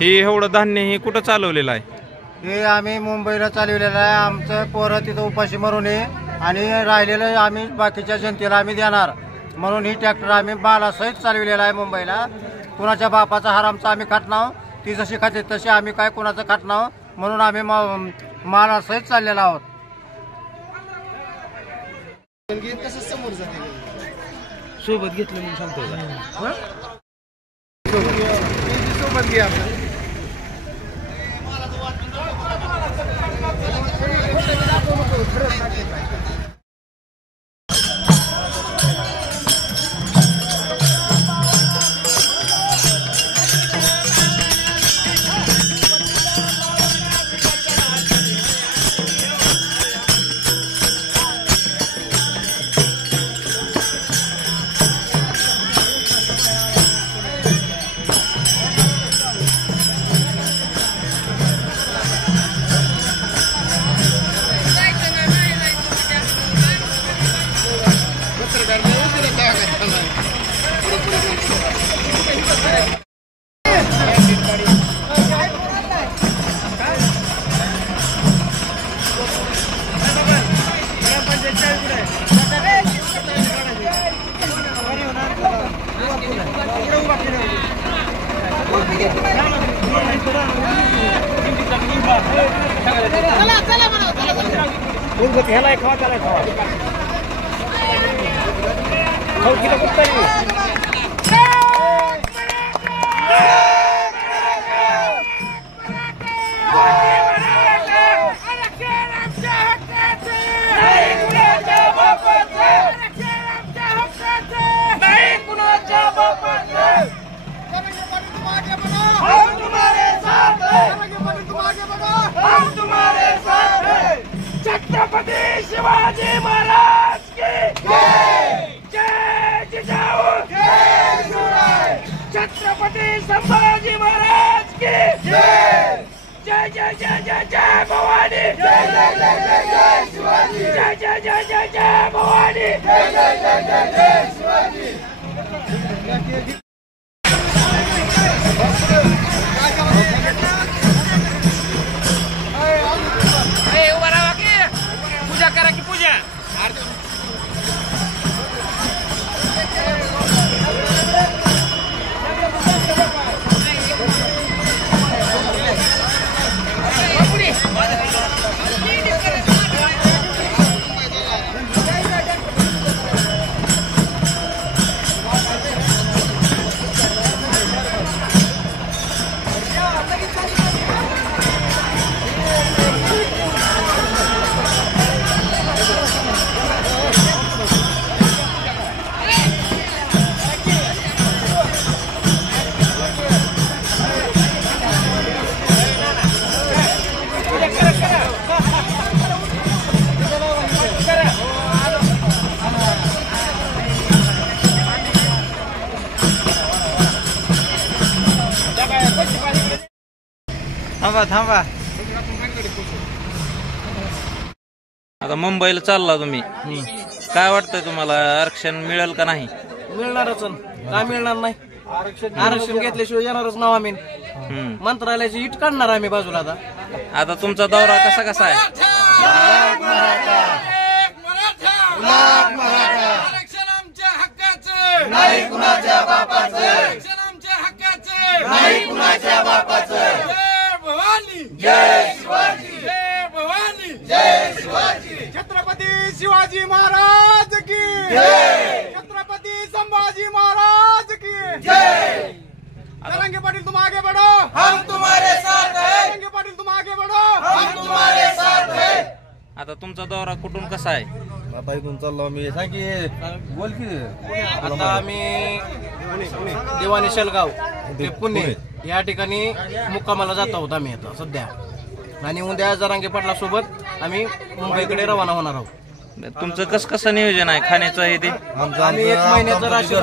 हे एवढं धान्य हे कुठं चालवलेलं आहे? हे आम्ही मुंबईला चालवलेलं आहे. आमचं पोरं तिथं उपाशी मरून नये आणि राहिलेलं आम्ही बाकीच्या जनतेला आम्ही देणार म्हणून ही ट्रॅक्टर आम्ही बालासहित चालवलेला आहे मुंबईला. कुणाच्या बापाचा हरामचा आम्ही खात नाव, ती जशी खाते तशी आम्ही काय कुणाचं खात नाव म्हणून आम्ही मालासहित चाललेलो आहोत. सोबत घेतलं म्हणून सांगतो सोबत घ्या आपण. छत्रपती शिवाजी महाराज की जय. जय जिजाऊ. जय शिवराय. छत्रपती संभाजी महाराज की जय. जय जय जय जय जय भवानी. जय जय जय जय जय शिवाजी. जय जय जय जय जय भवानी. जय जय जय जय जय शिवाजी. करा की पूजा. थांबा थांबा. आता मुंबईला चालला तुम्ही, काय वाटतंय तुम्हाला? आरक्षण मिळेल का नाही? मिळणारच. काय मिळणार नाही? आरक्षण घेतल्याशिवाय येणारच नाव. आम्ही मंत्रालयाची इट काढणार आम्ही बाजूला. आता तुमचा दौरा कसा कसा आहे? आरक्षण आमच्या हक्काचं नाही, कुणाच्या बापाचं. आरक्षण आमच्या हक्काचं नाही, कुणाच्या बापाचं. जय भवानी. जय शिवाजी. जय भवानी. जय शिवाजी. छत्रपती शिवाजी महाराज की जय. छत्रपती संभाजी महाराज की जय. तरंगे पाटील तुम आगे बढ़ो, हम तुम्हारे साथ हैं. तरंगे पाटील तुम आगे बढ़ो, हम तुम्हारे साथ हैं. आता तुमचा दौरा कुठून कसा आहे? आता इथून चाललो मी. सांगी बोल की. आता आम्ही दिवाणी शेलगाव ते पुणे या ठिकाणी मुक्कामाला जात आहोत आम्ही आता सध्या. आणि उद्या जरांगे पाटला सोबत आम्ही मुंबईकडे रवाना होणार आहोत. तुमचं कसं नियोजन आहे खाण्याचं? हे ते आम्ही 1 महिन्याचं राशन